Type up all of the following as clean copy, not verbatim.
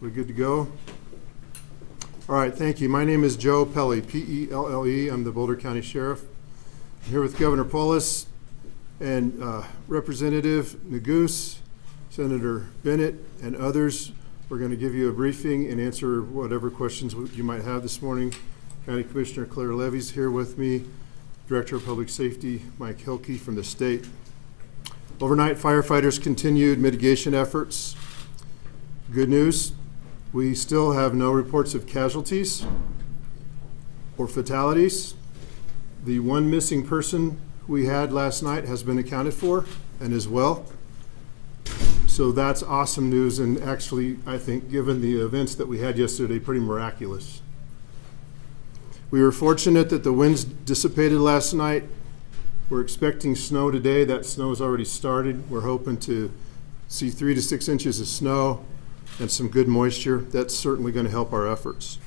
We good to go? All right, thank you. My name is Joe Pelle, P-E-L-L-E. I'm the Boulder County Sheriff. I'm here with Governor Polis and Representative Neguse, Senator Bennett, and others. We're going to give you a briefing and answer whatever questions you might have this morning. County Commissioner Claire Levy's here with me. Director of Public Safety Mike Hilke from the state. Overnight, firefighters continued mitigation efforts. Good news, we still have no reports of casualties or fatalities. The one missing person we had last night has been accounted for and is well. So that's awesome news, and actually, I think, given the events that we had yesterday, pretty miraculous. We were fortunate that the winds dissipated last night. We're expecting snow today. That snow has already started. We're hoping to see 3 to 6 inches of snow and some good moisture. That's certainly going to help our efforts.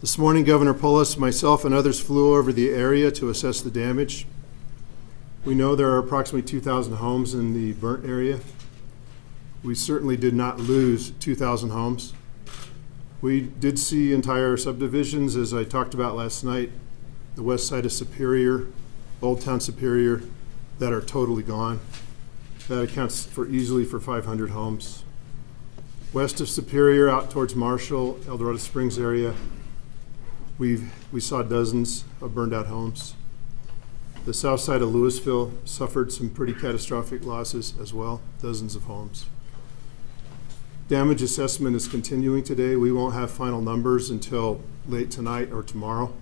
This morning, Governor Polis, myself, and others flew over the area to assess the damage. We know there are approximately 2,000 homes in the burnt area. We certainly did not lose 2,000 homes. We did see entire subdivisions, as I talked about last night, the west side of Superior, Old Town Superior, that are totally gone. That accounts for easily for 500 homes. West of Superior, out towards Marshall, El Dorado Springs area, we saw dozens of burned out homes. The south side of Louisville suffered some pretty catastrophic losses as well, dozens of homes. Damage assessment is continuing today. We won't have final numbers until late tonight or tomorrow,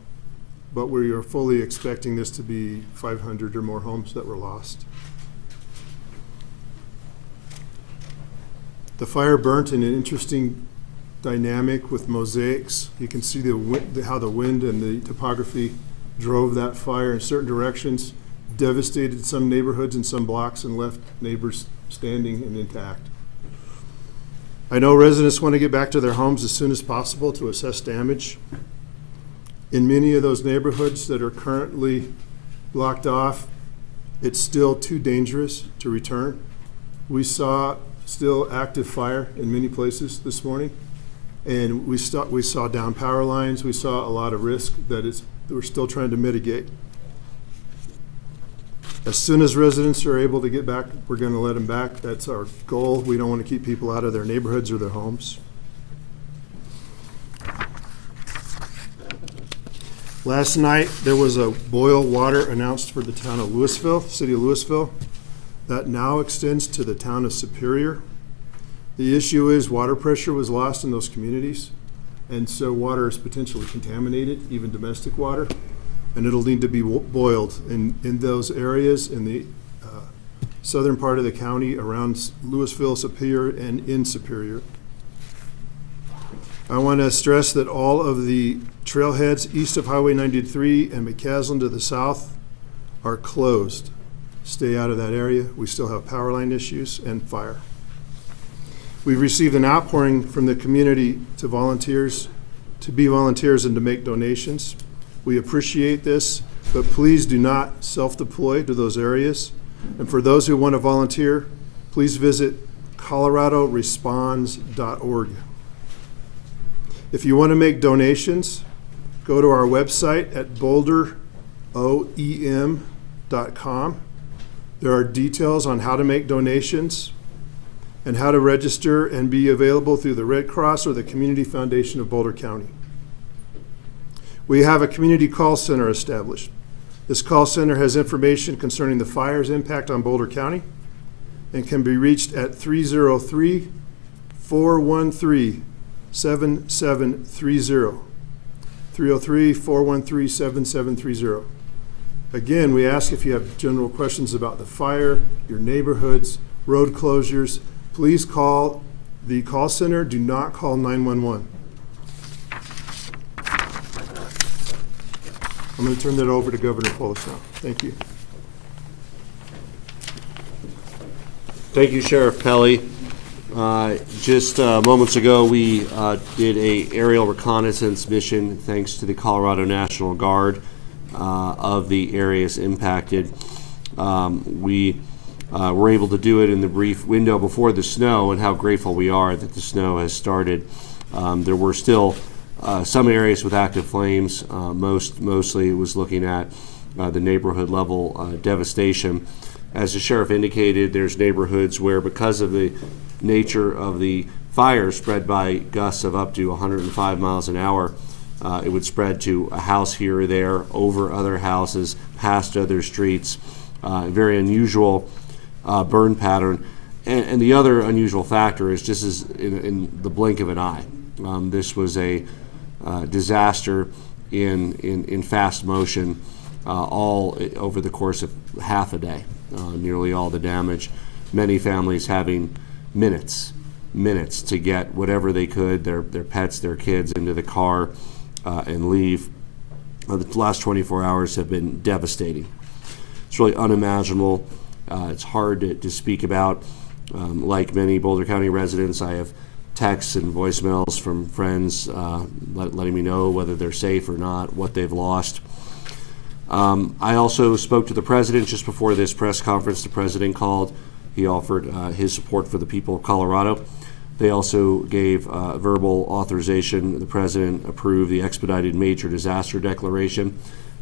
but we are fully expecting this to be 500 or more homes that were lost. The fire burnt in an interesting dynamic with mosaics. You can see how the wind and the topography drove that fire in certain directions, devastated some neighborhoods and some blocks, and left neighbors standing and intact. I know residents want to get back to their homes as soon as possible to assess damage. In many of those neighborhoods that are currently blocked off, it's still too dangerous to return. We saw still active fire in many places this morning, and we saw down power lines. We saw a lot of risk that we're still trying to mitigate. As soon as residents are able to get back, we're going to let them back. That's our goal. We don't want to keep people out of their neighborhoods or their homes. Last night, there was a boil water announced for the town of Louisville, city of Louisville. That now extends to the town of Superior. The issue is water pressure was lost in those communities, and so water is potentially contaminated, even domestic water. And it'll need to be boiled in those areas in the southern part of the county around Louisville, Superior, and in Superior. I want to stress that all of the trailheads east of Highway 93 and McCaslin to the south are closed. Stay out of that area. We still have power line issues and fire. We've received an outpouring from the community to be volunteers and to make donations. We appreciate this, but please do not self-deploy to those areas. And for those who want to volunteer, please visit coloradoresponds.org. If you want to make donations, go to our website at boulderoem.com. There are details on how to make donations and how to register and be available through the Red Cross or the Community Foundation of Boulder County. We have a community call center established. This call center has information concerning the fire's impact on Boulder County and can be reached at 303-413-7730. 303-413-7730. Again, we ask if you have general questions about the fire, your neighborhoods, road closures, please call the call center. Do not call 911. I'm going to turn that over to Governor Polis now. Thank you. Thank you, Sheriff Pelle. Just moments ago, we did a aerial reconnaissance mission thanks to the Colorado National Guard of the areas impacted. We We're able to do it in the brief window before the snow, and how grateful we are that the snow has started. There were still some areas with active flames. Mostly it was looking at the neighborhood level devastation. As the sheriff indicated, there's neighborhoods where, because of the nature of the fire spread by gusts of up to 105 miles an hour, it would spread to a house here or there, over other houses, past other streets. Very unusual burn pattern. And the other unusual factor is just as in the blink of an eye. This was a disaster in fast motion, all over the course of half a day. Nearly all the damage. Many families having minutes to get whatever they could, their pets, their kids, into the car and leave. The last 24 hours have been devastating. It's really unimaginable. It's hard to speak about. Like many Boulder County residents, I have texts and voicemails from friends letting me know whether they're safe or not, what they've lost. I also spoke to the president just before this press conference. The president called. He offered his support for the people of Colorado. They also gave verbal authorization. The president approved the expedited major disaster declaration,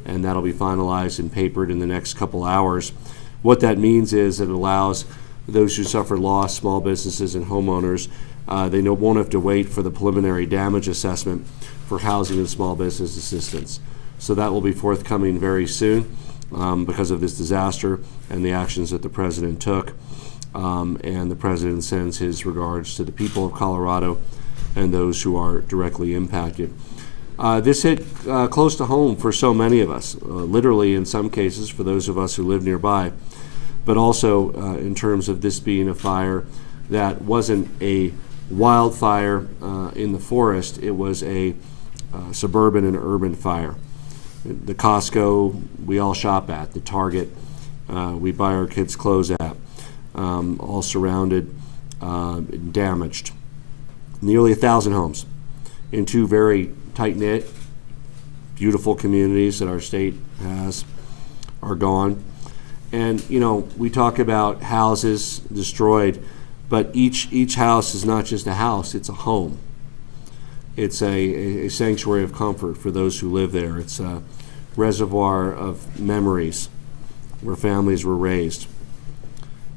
and that'll be finalized and papered in the next couple hours. What that means is it allows those who suffer loss, small businesses and homeowners, they won't have to wait for the preliminary damage assessment for housing and small business assistance. So that will be forthcoming very soon because of this disaster and the actions that the president took. And the president sends his regards to the people of Colorado and those who are directly impacted. This hit close to home for so many of us, literally in some cases for those of us who live nearby, but also in terms of this being a fire that wasn't a wildfire in the forest. It was a suburban and urban fire. The Costco we all shop at, the Target we buy our kids' clothes at, all surrounded, damaged. Nearly 1,000 homes in two very tight-knit, beautiful communities that our state has are gone. And, you know, we talk about houses destroyed, but each house is not just a house, it's a home. It's a sanctuary of comfort for those who live there. It's a reservoir of memories where families were raised.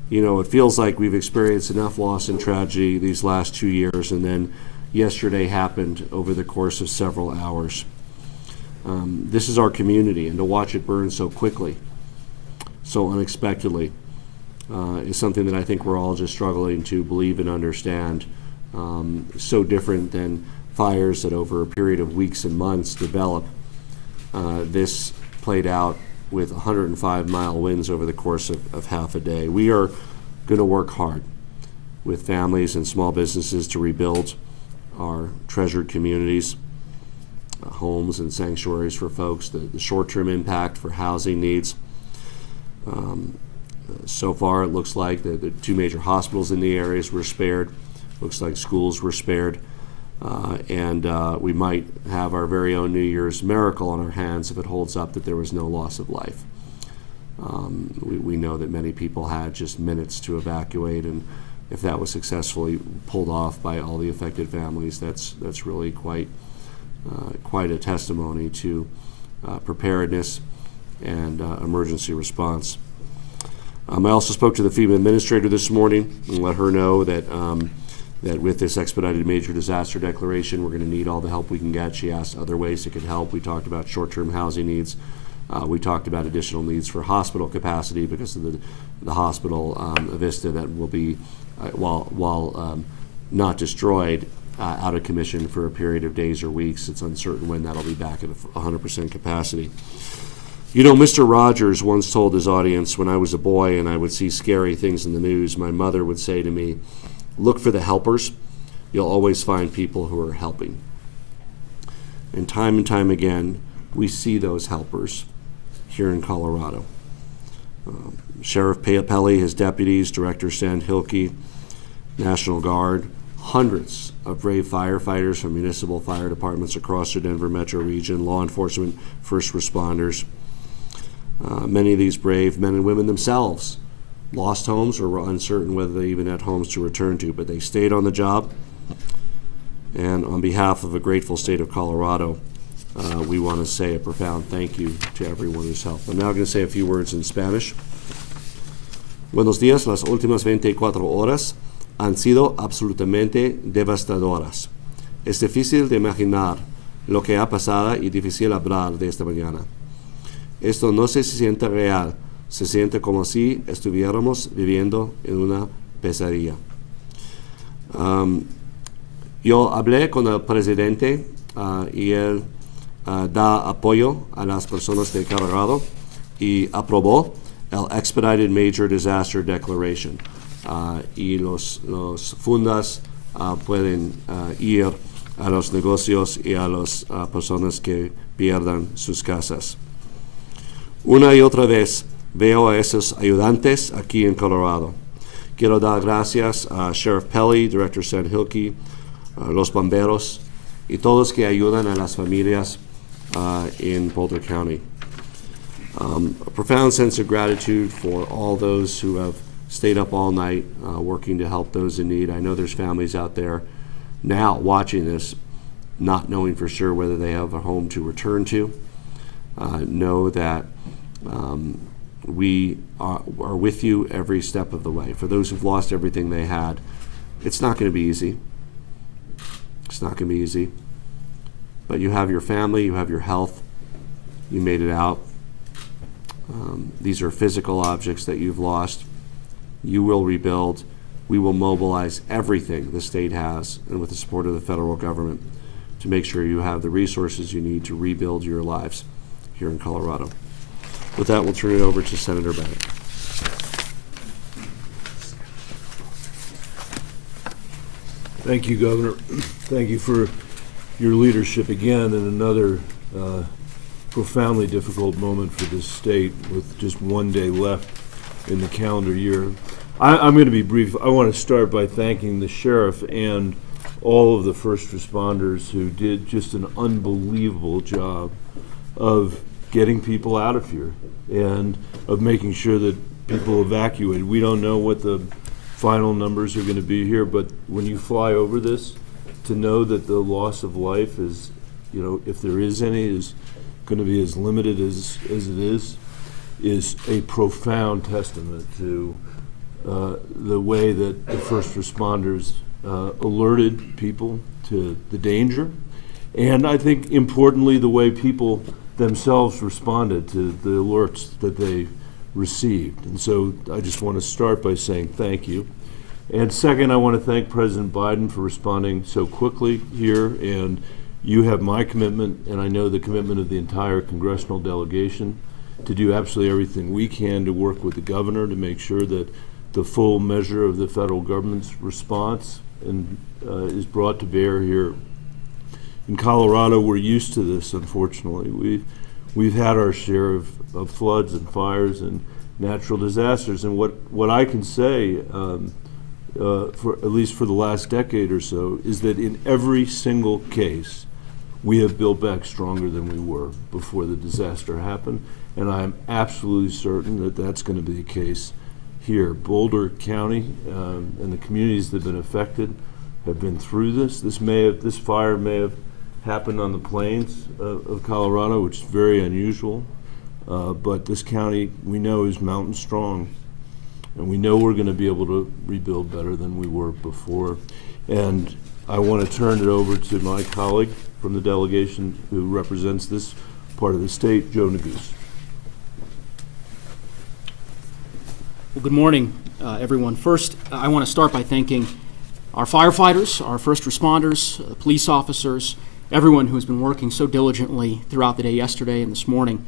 You know, it feels like we've experienced enough loss and tragedy these last 2 years, and then yesterday happened over the course of several hours. This is our community, and to watch it burn so quickly, so unexpectedly, is something that I think we're all just struggling to believe and understand. So different than fires that over a period of weeks and months develop. This played out with 105-mile winds over the course of half a day. We are going to work hard with families and small businesses to rebuild our treasured communities, homes and sanctuaries for folks, the short-term impact for housing needs. So far, it looks like the two major hospitals in the areas were spared. Looks like schools were spared. And we might have our very own New Year's miracle on our hands if it holds up that there was no loss of life. We know that many people had just minutes to evacuate, and if that was successfully pulled off by all the affected families, that's really quite a testimony to preparedness and emergency response. I also spoke to the FEMA administrator this morning and let her know that that with this expedited major disaster declaration, we're going to need all the help we can get. She asked other ways that could help. We talked about short-term housing needs. We talked about additional needs for hospital capacity because of the hospital Avista that will be, while not destroyed, out of commission for a period of days or weeks. It's uncertain when that'll be back at 100% capacity. You know, Mr. Rogers once told his audience, when I was a boy and I would see scary things in the news, my mother would say to me, "Look for the helpers. You'll always find people who are helping." And time again, we see those helpers here in Colorado. Sheriff Pelle, his deputies, Director Stan Hilke, National Guard, hundreds of brave firefighters from municipal fire departments across the Denver metro region, law enforcement, first responders. Many of these brave men and women themselves lost homes or were uncertain whether they even had homes to return to, but they stayed on the job. And on behalf of a grateful state of Colorado, we want to say a profound thank you to everyone who's helped. I'm now going to say a few words in Spanish. Buenos días. Las últimas 24 horas han sido absolutamente devastadoras. Es difícil de imaginar lo que ha pasado y difícil hablar de esta mañana. Esto no se siente real, se siente como si estuviéramos viviendo en una pesadilla. Yo hablé con el presidente y él da apoyo a las personas de Colorado y aprobó el Expedited Major Disaster Declaration. Y los fondos pueden ir a los negocios y a las personas que pierdan sus casas. Una y otra vez veo a esos ayudantes aquí en Colorado. Quiero dar gracias a Sheriff Pelle, Director San Hilke, los bomberos y todos que ayudan a las familias in Boulder County. A profound sense of gratitude for all those who have stayed up all night working to help those in need. I know there's families out there now watching this, not knowing for sure whether they have a home to return to. Know that we are with you every step of the way. For those who've lost everything they had, it's not going to be easy. It's not going to be easy. But you have your family, you have your health, you made it out. These are physical objects that you've lost. You will rebuild. We will mobilize everything the state has, and with the support of the federal government, to make sure you have the resources you need to rebuild your lives here in Colorado. With that, we'll turn it over to Senator Bennett. Thank you, Governor. Thank you for your leadership again in another profoundly difficult moment for this state with just one day left in the calendar year. I'm going to be brief. I want to start by thanking the sheriff and all of the first responders who did just an unbelievable job of getting people out of here and of making sure that people evacuated. We don't know what the final numbers are going to be here, but when you fly over this, to know that the loss of life is, if there is any, is going to be as limited as it is a profound testament to the way that the first responders alerted people to the danger, and I think importantly the way people themselves responded to the alerts that they received. And so I just want to start by saying thank you. And second, I want to thank President Biden for responding so quickly here, and you have my commitment, and I know the commitment of the entire congressional delegation, to do absolutely everything we can to work with the governor to make sure that the full measure of the federal government's response is brought to bear here. In Colorado, we're used to this, unfortunately. We've had our share of floods and fires and natural disasters, and what I can say, for at least for the last decade or so, is that in every single case, we have built back stronger than we were before the disaster happened, and I'm absolutely certain that that's going to be the case here. Boulder County and the communities that have been affected have been through this. This fire may have happened on the plains of Colorado, which is very unusual, but this county we know is mountain strong, and we know we're going to be able to rebuild better than we were before. And I want to turn it over to my colleague from the delegation who represents this part of the state, Joe Neguse. Well, good morning, everyone. First, I want to start by thanking our firefighters, our first responders, police officers, everyone who has been working so diligently throughout the day yesterday and this morning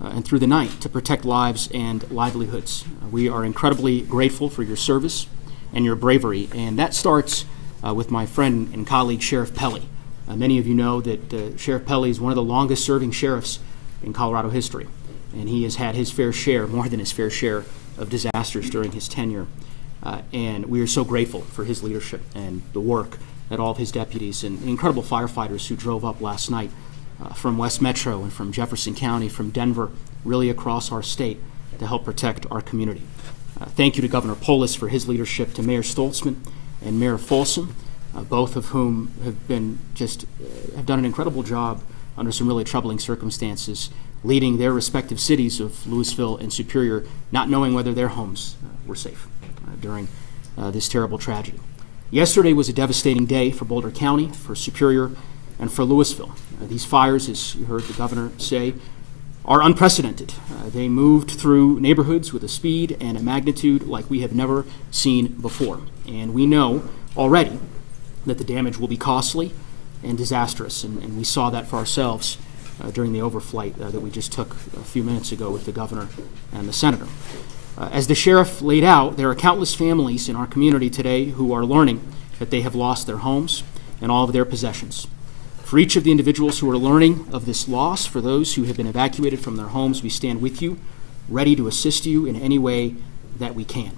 and through the night to protect lives and livelihoods. We are incredibly grateful for your service and your bravery, and that starts with my friend and colleague, Sheriff Pelle. Many of you know that Sheriff Pelle is one of the longest-serving sheriffs in Colorado history, and he has had his fair share, more than his fair share, of disasters during his tenure. And we are so grateful for his leadership and the work that all of his deputies and incredible firefighters who drove up last night from West Metro and from Jefferson County, from Denver, really across our state to help protect our community. Thank you to Governor Polis for his leadership, to Mayor Stoltzman and Mayor Folsom, both of whom have been have done an incredible job under some really troubling circumstances, leading their respective cities of Louisville and Superior, not knowing whether their homes were safe during this terrible tragedy. Yesterday was a devastating day for Boulder County, for Superior, and for Louisville. These fires, as you heard the governor say, are unprecedented. They moved through neighborhoods with a speed and a magnitude like we have never seen before. And we know already that the damage will be costly and disastrous, and we saw that for ourselves during the overflight that we just took a few minutes ago with the governor and the senator. As the sheriff laid out, there are countless families in our community today who are learning that they have lost their homes and all of their possessions. For each of the individuals who are learning of this loss, for those who have been evacuated from their homes, we stand with you, ready to assist you in any way that we can.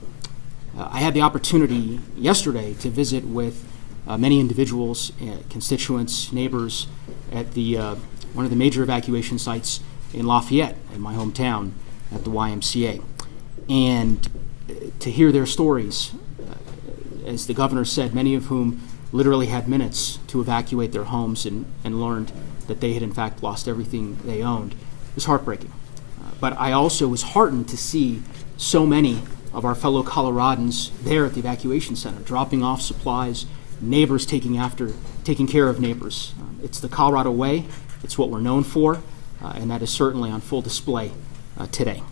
I had the opportunity yesterday to visit with many individuals, constituents, neighbors at one of the major evacuation sites in Lafayette, in my hometown, at the YMCA. And to hear their stories, as the governor said, many of whom literally had minutes to evacuate their homes and learned that they had in fact lost everything they owned, was heartbreaking. But I also was heartened to see so many of our fellow Coloradans there at the evacuation center, dropping off supplies, neighbors taking care of neighbors. It's the Colorado way. It's what we're known for, and that is certainly on full display today.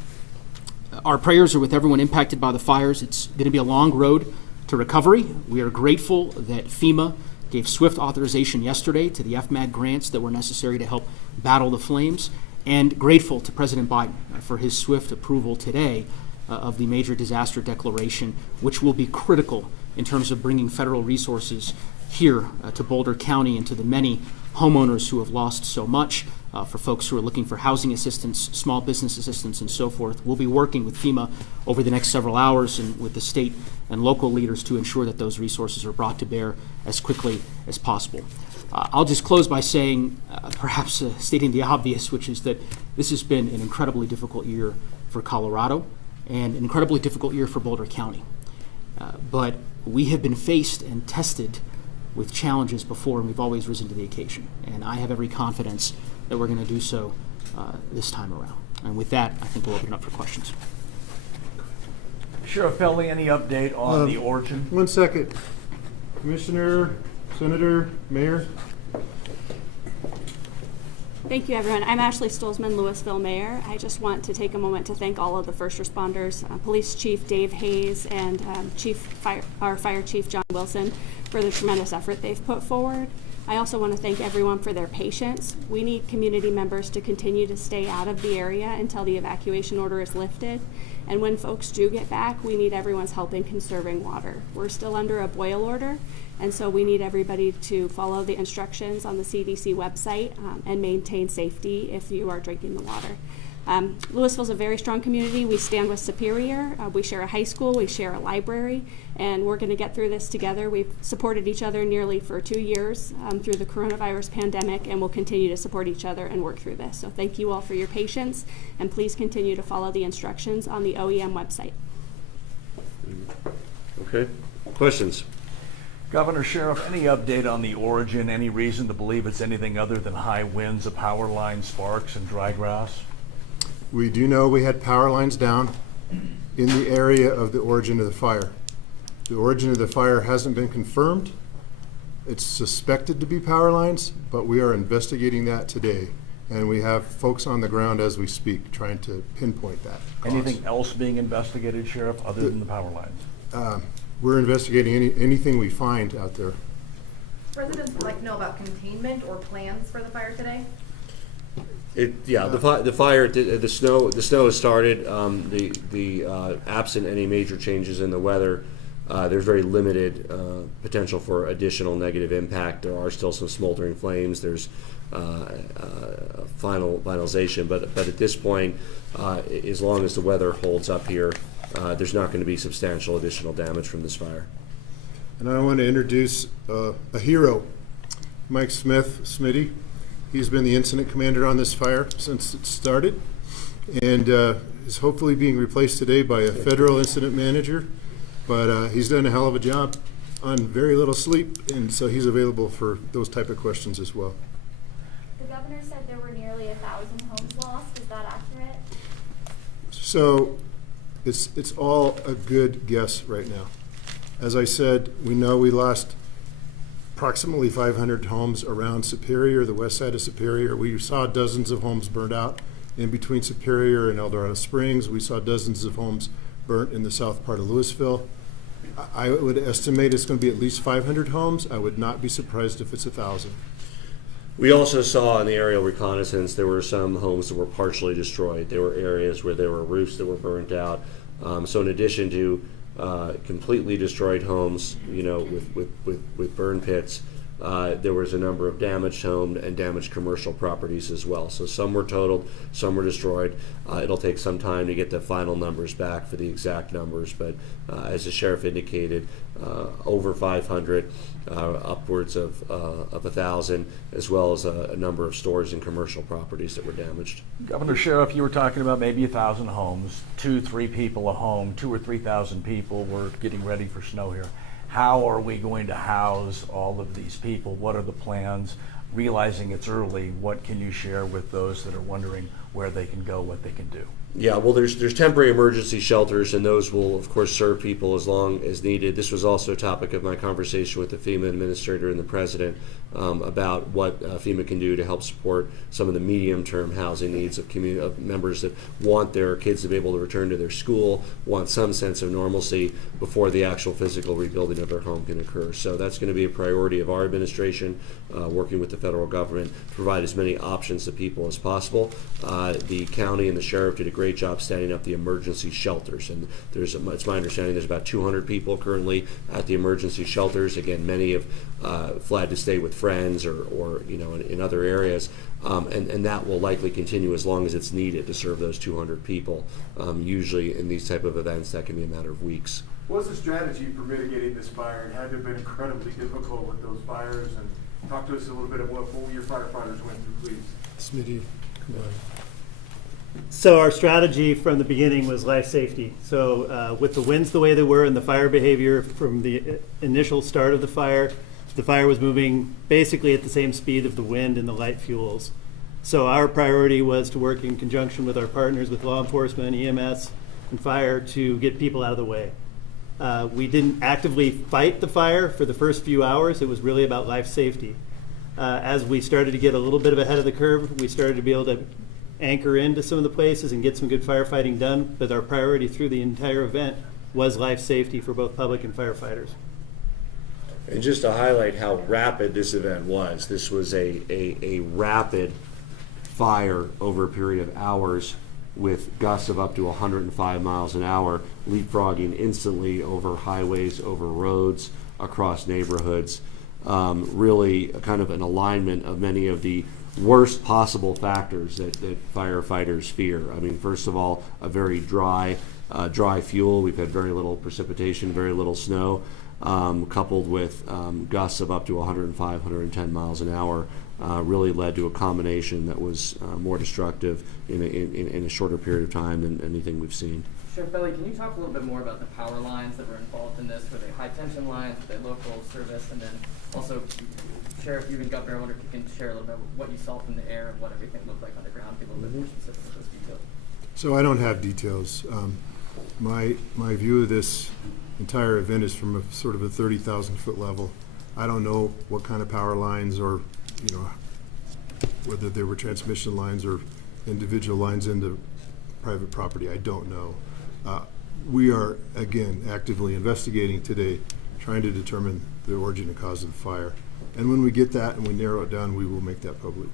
Our prayers are with everyone impacted by the fires. It's going to be a long road to recovery. We are grateful that FEMA gave swift authorization yesterday to the FMAG grants that were necessary to help battle the flames, and grateful to President Biden for his swift approval today of the major disaster declaration, which will be critical in terms of bringing federal resources here to Boulder County and to the many homeowners who have lost so much, for folks who are looking for housing assistance, small business assistance, and so forth. We'll be working with FEMA over the next several hours and with the state and local leaders to ensure that those resources are brought to bear as quickly as possible. I'll just close by saying, perhaps stating the obvious, which is that this has been an incredibly difficult year for Colorado and an incredibly difficult year for Boulder County. But we have been faced and tested with challenges before, and we've always risen to the occasion. And I have every confidence that we're going to do so this time around. And with that, I think we'll open it up for questions. Sheriff Pelle, any update on the origin? 1 second. Commissioner, Senator, Mayor. Thank you, everyone. I'm Ashley Stolzman, Louisville Mayor. I just want to take a moment to thank all of the first responders, Police Chief Dave Hayes and our Fire Chief John Wilson, for the tremendous effort they've put forward. I also want to thank everyone for their patience. We need community members to continue to stay out of the area until the evacuation order is lifted. And when folks do get back, we need everyone's help in conserving water. We're still under a boil order, and so we need everybody to follow the instructions on the CDC website and maintain safety if you are drinking the water. Louisville's a very strong community. We stand with Superior. We share a high school, we share a library, and we're going to get through this together. We've supported each other nearly for 2 years through the coronavirus pandemic, and we'll continue to support each other and work through this. So thank you all for your patience, and please continue to follow the instructions on the OEM website. Okay. Questions? Governor, Sheriff, any update on the origin? Any reason to believe it's anything other than high winds, a power line, sparks, and dry grass? We do know we had power lines down in the area of the origin of the fire. The origin of the fire hasn't been confirmed. It's suspected to be power lines, but we are investigating that today. And we have folks on the ground as we speak trying to pinpoint that cause. Anything else being investigated, Sheriff, other than the power lines? We're investigating anything we find out there. Residents would like to know about containment or plans for the fire today. The fire, the snow has started. Absent any major changes in the weather, there's very limited potential for additional negative impact. There are still some smoldering flames. There's finalization, but at this point, as long as the weather holds up here, there's not going to be substantial additional damage from this fire. And I want to introduce a hero, Mike Smith, Smitty. He's been the incident commander on this fire since it started. and is hopefully being replaced today by a federal incident manager. But he's done a hell of a job on very little sleep, and so he's available for those type of questions as well. The governor said there were nearly 1,000 homes lost. Is that accurate? So it's all a good guess right now. As I said, we know we lost approximately 500 homes around Superior, the west side of Superior. We saw dozens of homes burned out in between Superior and El Dorado Springs. We saw dozens of homes burnt in the south part of Louisville. I would estimate it's going to be at least 500 homes. I would not be surprised if it's 1,000. We also saw in the aerial reconnaissance there were some homes that were partially destroyed. There were areas where there were roofs that were burnt out. So in addition to completely destroyed homes, with burn pits, there was a number of damaged home and damaged commercial properties as well. So some were totaled, some were destroyed. It'll take some time to get the final numbers back for the exact numbers, but as the sheriff indicated, over 500, upwards of 1,000, as well as a number of stores and commercial properties that were damaged. Governor, Sheriff, you were talking about maybe 1,000 homes, 2-3 people a home, 2,000 or 3,000 people were getting ready for snow here. How are we going to house all of these people? What are the plans? Realizing it's early, what can you share with those that are wondering where they can go, what they can do? Yeah, well, there's temporary emergency shelters, and those will, of course, serve people as long as needed. This was also a topic of my conversation with the FEMA administrator and the president about what FEMA can do to help support some of the medium-term housing needs of members that want their kids to be able to return to their school, want some sense of normalcy before the actual physical rebuilding of their home can occur. So that's going to be a priority of our administration, working with the federal government to provide as many options to people as possible. The county and the sheriff did a great job standing up the emergency shelters, and it's my understanding there's about 200 people currently at the emergency shelters. Again, many have fled to stay with friends or in other areas, and that will likely continue as long as it's needed to serve those 200 people. Usually in these type of events, that can be a matter of weeks. What's the strategy for mitigating this fire? And had it been incredibly difficult with those fires? And talk to us a little bit about what your firefighters went through, please. Smitty, come on. So our strategy from the beginning was life safety. So with the winds the way they were and the fire behavior from the initial start of the fire was moving basically at the same speed of the wind and the light fuels. So our priority was to work in conjunction with our partners with law enforcement, EMS, and fire to get people out of the way. We didn't actively fight the fire for the first few hours. It was really about life safety. As we started to get a little bit of ahead of the curve, we started to be able to anchor into some of the places and get some good firefighting done, but our priority through the entire event was life safety for both public and firefighters. And just to highlight how rapid this event was, this was a rapid fire over a period of hours with gusts of up to 105 miles an hour, leapfrogging instantly over highways, over roads, across neighborhoods. Really kind of an alignment of many of the worst possible factors that firefighters fear. I mean, first of all, a very dry fuel. We've had very little precipitation, very little snow, coupled with gusts of up to 105, 110 miles an hour, really led to a combination that was more destructive in a shorter period of time than anything we've seen. Sheriff Pelle, can you talk a little bit more about the power lines that were involved in this? Were they high tension lines? Were they local service? And then also, Sheriff, you and Governor, I wonder if you can share a little bit what you saw from the air and what everything looked like on the ground. Be a little bit more specific with those details. So I don't have details. My view of this entire event is from a sort of a 30,000 foot level. I don't know what kind of power lines or, whether they were transmission lines or individual lines into private property. I don't know. We are, again, actively investigating today, trying to determine the origin and cause of the fire. And when we get that and we narrow it down, we will make that public.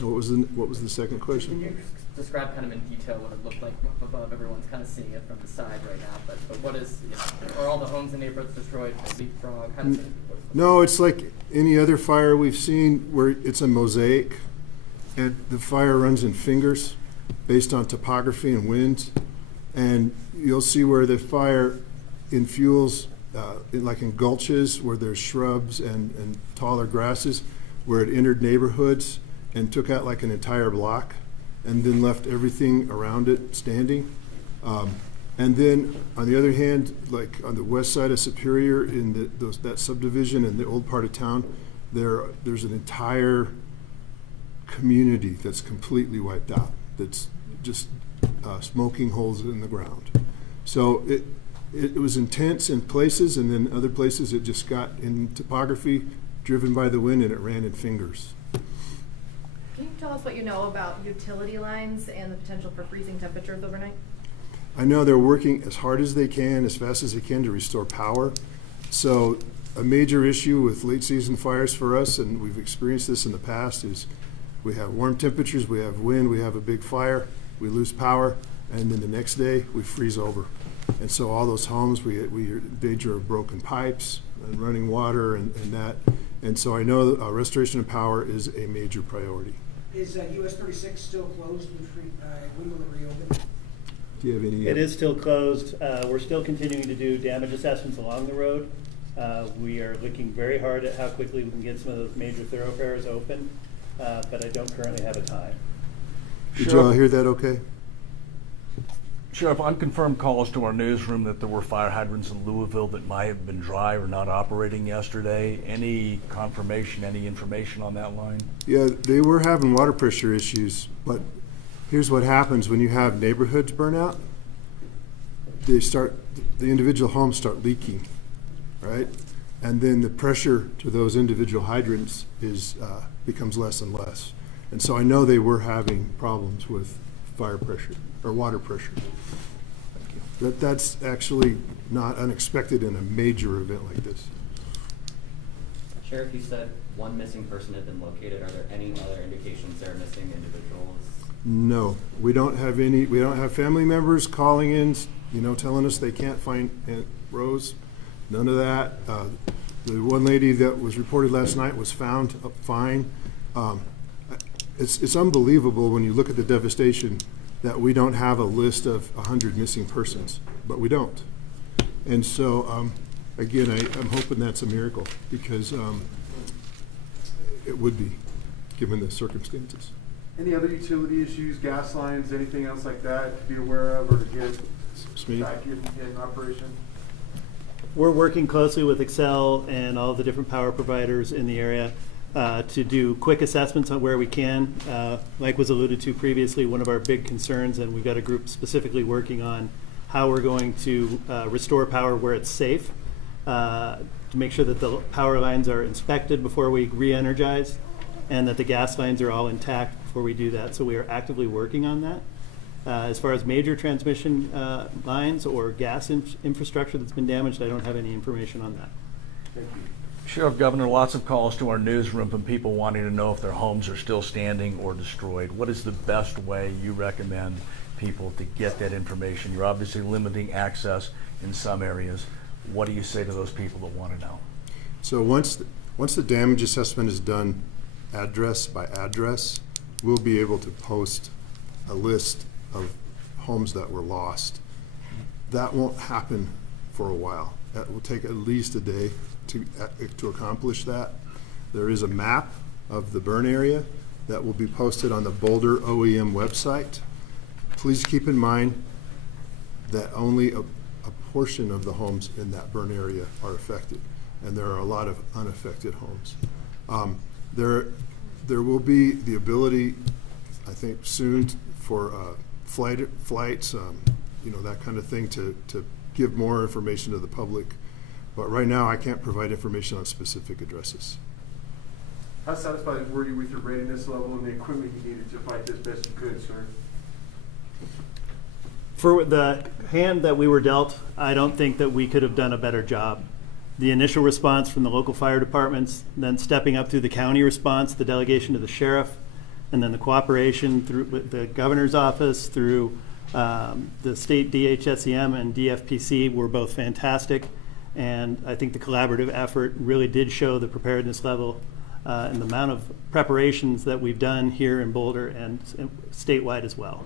What was the second question? Can you describe kind of in detail what it looked like above? Everyone's kind of seeing it from the side right now, but what is, are all the homes and neighborhoods destroyed? Leapfrog? How does it, No, it's like any other fire we've seen where it's a mosaic and the fire runs in fingers based on topography and winds. And you'll see where the fire infuels, like in gulches where there's shrubs and taller grasses, where it entered neighborhoods and took out like an entire block. and then left everything around it standing. And then, on the other hand, like on the west side of Superior in that subdivision in the old part of town, there's an entire community that's completely wiped out, that's just smoking holes in the ground. So it was intense in places, and then other places it just got in topography, driven by the wind, and it ran in fingers. Can you tell us what you know about utility lines and the potential for freezing temperatures overnight? I know they're working as hard as they can, as fast as they can to restore power. So a major issue with late season fires for us, and we've experienced this in the past, is we have warm temperatures, we have wind, we have a big fire, we lose power, and then the next day we freeze over. And so all those homes, we are in danger of broken pipes and running water and that. And so I know that restoration of power is a major priority. Is US 36 still closed? When will it reopen? Do you have any? It is still closed. We're still continuing to do damage assessments along the road. We are looking very hard at how quickly we can get some of those major thoroughfares open, but I don't currently have a time. Did you all hear that okay? Sheriff, unconfirmed calls to our newsroom that there were fire hydrants in Louisville that might have been dry or not operating yesterday. Any confirmation, any information on that line? Yeah, they were having water pressure issues, but here's what happens when you have neighborhoods burn out. The individual homes start leaking, right? And then the pressure to those individual hydrants becomes less and less. And so I know they were having problems with fire pressure or water pressure. That's actually not unexpected in a major event like this. Sheriff, you said one missing person had been located. Are there any other indications there are missing individuals? No, we don't have any. We don't have family members calling in, telling us they can't find Aunt Rose. None of that. The one lady that was reported last night was found fine. It's unbelievable when you look at the devastation that we don't have a list of 100 missing persons, but we don't. And so, again, I'm hoping that's a miracle, because it would be, given the circumstances. Any other utility issues, gas lines, anything else like that to be aware of or to get back in operation? We're working closely with Excel and all the different power providers in the area to do quick assessments on where we can. Like was alluded to previously, one of our big concerns, and we've got a group specifically working on how we're going to restore power where it's safe, to make sure that the power lines are inspected before we re-energize, and that the gas lines are all intact before we do that. So we are actively working on that. As far as major transmission lines or gas infrastructure that's been damaged, I don't have any information on that. Thank you. Sheriff, Governor, lots of calls to our newsroom from people wanting to know if their homes are still standing or destroyed. What is the best way you recommend people to get that information? You're obviously limiting access in some areas. What do you say to those people that want to know? So once the damage assessment is done address by address, we'll be able to post a list of homes that were lost. That won't happen for a while. That will take at least a day to accomplish that. There is a map of the burn area that will be posted on the Boulder OEM website. Please keep in mind that only a portion of the homes in that burn area are affected, and there are a lot of unaffected homes. There will be the ability, I think, soon for flights, that kind of thing, to give more information to the public. But right now, I can't provide information on specific addresses. How satisfied were you with your readiness level and the equipment you needed to fight this best you could, sir? For the hand that we were dealt, I don't think that we could have done a better job. The initial response from the local fire departments, then stepping up through the county response, the delegation to the sheriff, and then the cooperation through the governor's office, through the state DHSEM and DFPC were both fantastic. And I think the collaborative effort really did show the preparedness level and the amount of preparations that we've done here in Boulder and statewide as well.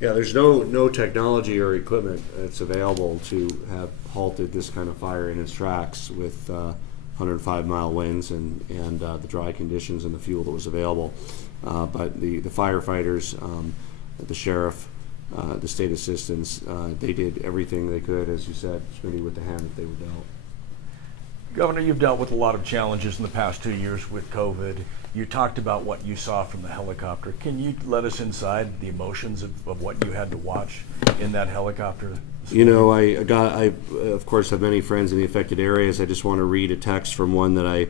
Yeah, there's no technology or equipment that's available to have halted this kind of fire in its tracks with 105-mile winds and the dry conditions and the fuel that was available. But the firefighters, the sheriff, the state assistants, they did everything they could, as you said, Smitty, with the hand that they were dealt. Governor, you've dealt with a lot of challenges in the past 2 years with COVID. You talked about what you saw from the helicopter. Can you let us inside the emotions of what you had to watch in that helicopter? You know, I of course have many friends in the affected areas. I just want to read a text from one that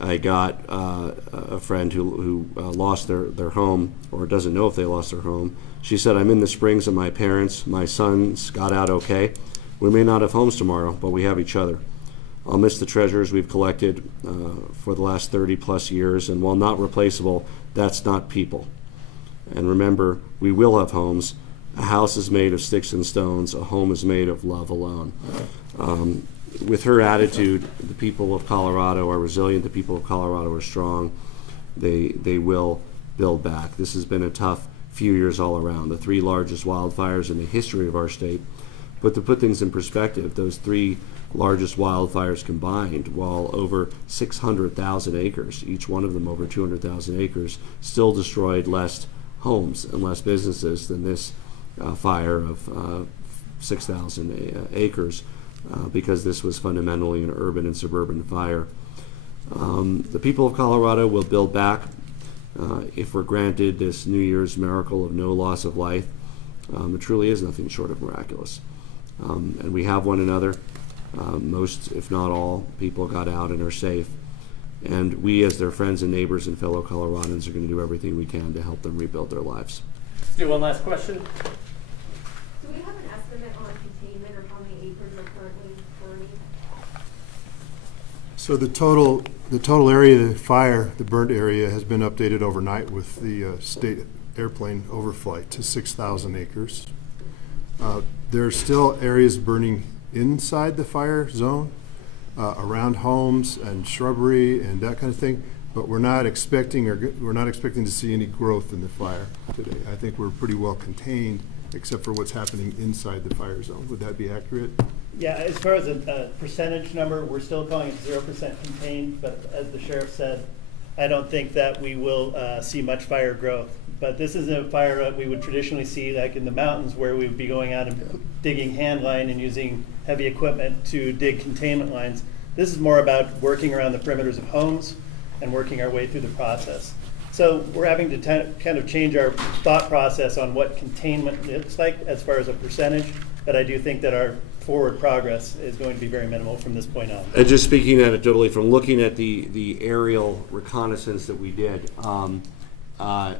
I got, a friend who lost their home, or doesn't know if they lost their home. She said, "I'm in the Springs with my parents. My sons got out okay. We may not have homes tomorrow, but we have each other. I'll miss the treasures we've collected for the last 30 plus years, and while not replaceable, that's not people. And remember, we will have homes. A house is made of sticks and stones. A home is made of love alone." With her attitude, the people of Colorado are resilient. The people of Colorado are strong. They will build back. This has been a tough few years all around. The 3 largest wildfires in the history of our state. But to put things in perspective, those 3 largest wildfires combined, while over 600,000 acres, each one of them over 200,000 acres, still destroyed less homes and less businesses than this fire of 6,000 acres, because this was fundamentally an urban and suburban fire. The people of Colorado will build back if we're granted this New Year's miracle of no loss of life. It truly is nothing short of miraculous. And we have one another. Most, if not all, people got out and are safe. And we, as their friends and neighbors and fellow Coloradans, are going to do everything we can to help them rebuild their lives. Let's do one last question. Do we have an estimate on containment or how many acres are currently burning? So the total area of the fire, the burnt area, has been updated overnight with the state airplane overflight to 6,000 acres. There are still areas burning inside the fire zone, around homes and shrubbery and that kind of thing, but we're not expecting to see any growth in the fire today. I think we're pretty well contained, except for what's happening inside the fire zone. Would that be accurate? Yeah, as far as a percentage number, we're still calling it 0% contained, but as the sheriff said, I don't think that we will see much fire growth. But this is a fire that we would traditionally see like in the mountains, where we would be going out and digging hand line and using heavy equipment to dig containment lines. This is more about working around the perimeters of homes and working our way through the process. So we're having to kind of change our thought process on what containment looks like as far as a percentage, but I do think that our forward progress is going to be very minimal from this point on. And just speaking anecdotally, from looking at the aerial reconnaissance that we did,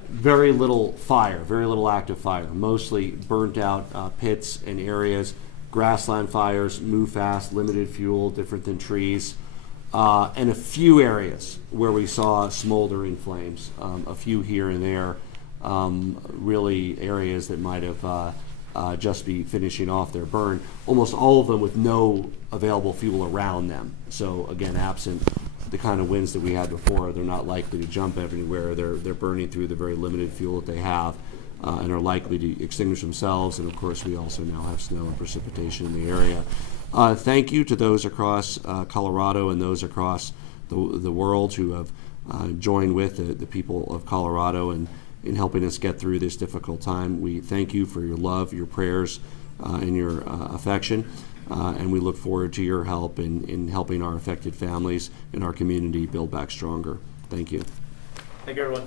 very little fire, very little active fire, mostly burnt out pits and areas, grassland fires, move fast, limited fuel, different than trees, and a few areas where we saw smoldering flames, a few here and there, really areas that might have just be finishing off their burn, almost all of them with no available fuel around them. So again, absent the kind of winds that we had before, they're not likely to jump everywhere. They're burning through the very limited fuel that they have, and are likely to extinguish themselves. And of course, we also now have snow and precipitation in the area. Thank you to those across Colorado and those across the world who have joined with the people of Colorado in helping us get through this difficult time. We thank you for your love, your prayers, and your affection. And we look forward to your help in helping our affected families and our community build back stronger. Thank you. Thank you, everyone.